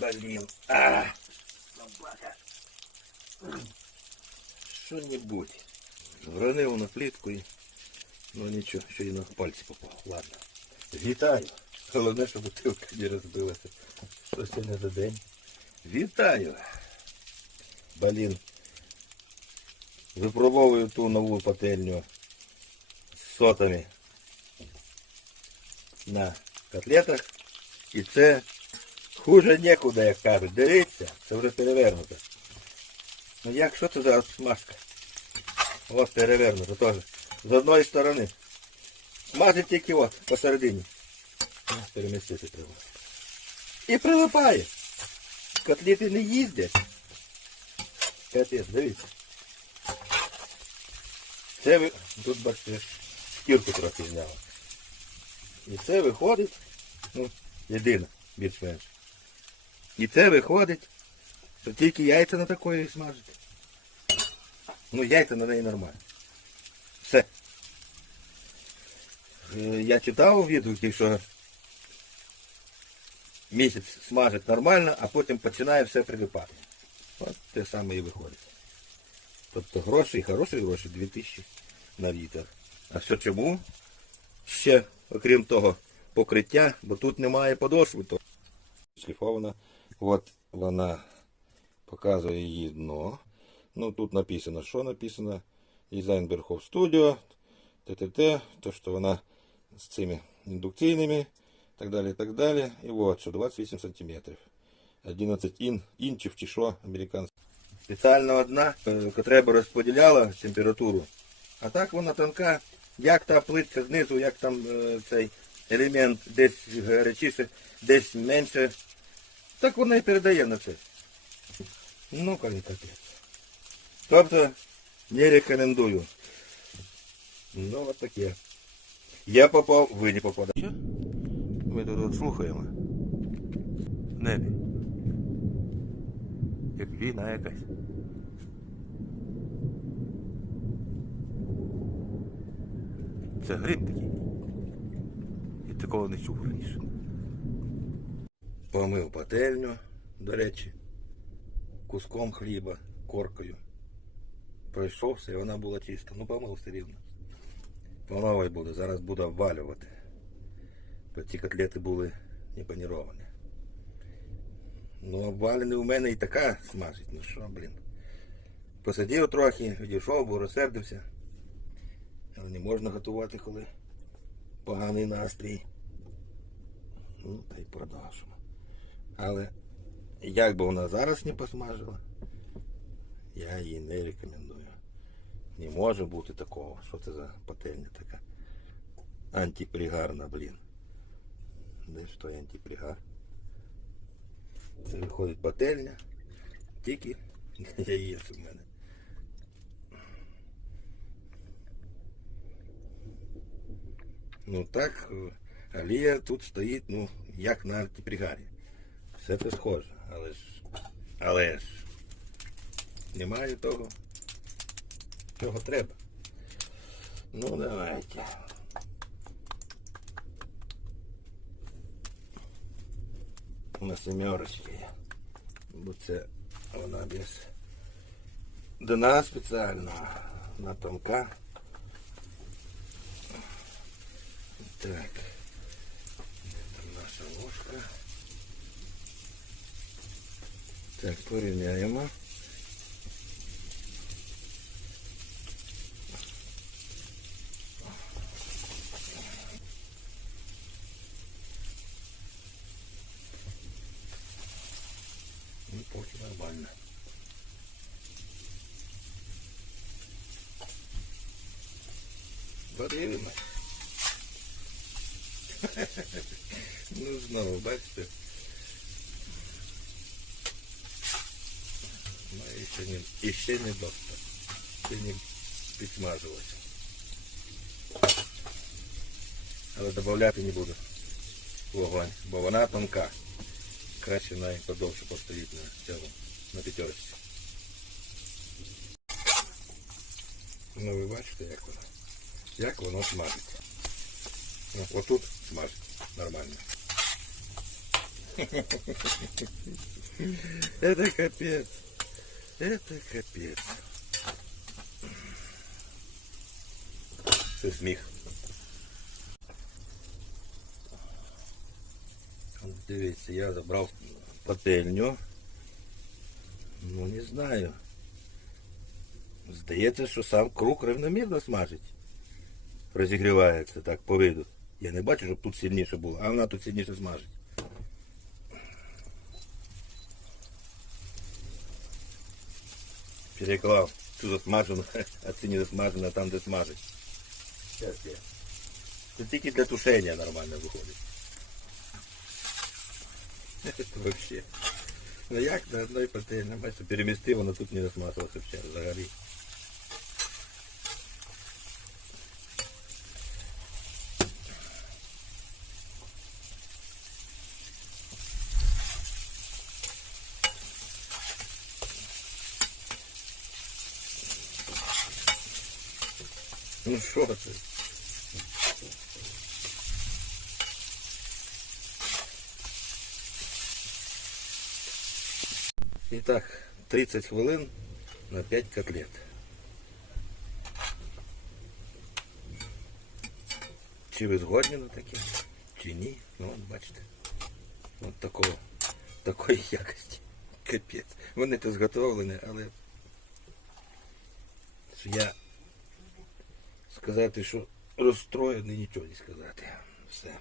Блін. А! Собака. Що-небудь. Вронив на плитку і... Ну нічого, що і на пальці попав. Ладно. Вітаю. Головне, щоб бутилка не розбилася. Що сьогодні за день? Вітаю. Блін. Випробовую ту нову пательню з сотами на котлетах. І це хуже некуди, як кажуть. Дивіться, це вже перевернуто. Ну як, що це за смажка? Ось перевернуто теж. З одної сторони. Смажить тільки от, посередині. Перемістити треба. І прилипає. Котлети не їздять. Капець, дивіться. Це ви... Тут бачите, шкірку трохи зняла. І це виходить, ну, єдине, більш-менш. І це виходить, що тільки яйця на такої смажити. Ну, яйця на неї нормально. Все. Е, Я читав у відгуки, що місяць смажить нормально, а потім починає все прилипати. От те саме і виходить. Тобто гроші, хороші гроші, 2000 на літр. А все чому? Ще, окрім того, покриття, бо тут немає подошви. Шліфована. От вона показує її дно. Ну тут написано, що написано. Дизайн Берхов Studio, ТТТ, то що вона з цими індукційними, так далі, так далі. І от, що 28 сантиметрів. 11 ін, інчів чи що, американська. Спеціально одна, е, котра б розподіляла температуру. А так вона тонка, як та плитка знизу, як там е, цей елемент десь гарячіше, десь менше. Так вона і передає на це. Ну, коли капець. Тобто не рекомендую. Ну, от таке. Я попав, ви не попадали. Що? Ми тут от слухаємо. Небі. Як війна якась. Це грим такий. І такого не чув раніше. Помив пательню, до речі, куском хліба, коркою. Пройшовся і вона була чиста. Ну помив все рівно. По новій буде, зараз буду обвалювати. Бо ті котлети були не паніровані. Ну, обвалені у мене і така смажить. Ну що, блін. Посидів трохи, відійшов, бо розсердився. Але не можна готувати, коли поганий настрій. Ну, та й продовжимо. Але як би вона зараз не посмажила, я її не рекомендую. Не може бути такого. Що це за пательня така? Антипригарна, блін. Де ж той антипригар? Це виходить пательня. Тільки яєць у мене. Ну так, е, алія тут стоїть, ну, як на антипригарі. Все це схоже, але ж. Але ж. Немає того, чого треба. Ну давайте. На семерочки. Бо це вона без дна спеціально. На тонка. Так. Там наша ложка. Так, порівняємо. Ну, поки нормально. Подивимось. Ну. Ну, і ще не, і ще не доктор. Ще не підсмажилося. Але додати не буду в вогонь, бо вона тонка. Краще навіть подовше постоїть на цьому, на п'ятерочці. Ну ви бачите, як воно. Як воно смажить. Ну, отут смажить нормально. Это капец. Это капец. Це сміх. От Дивіться, я забрав пательню. Ну не знаю. Здається, що сам круг рівномірно смажить. Розігрівається так по виду. Я не бачу, щоб тут сильніше було, а вона тут сильніше смажить. Переклав цю засмажену, а цю не засмажену, а там де смажить. Це тільки для тушення нормально виходить. Це вообще. Ну як на одній пательні, бачите, перемістив, воно тут не засмажувалося взагалі, Ну що це? І так, 30 хвилин на 5 котлет. Чи ви згодні на таке? Чи ні? Ну, от бачите. От такого, такої якості. Капець. Вони то зготовлені, але я сказати, що розстроєний, нічого не сказати. Все.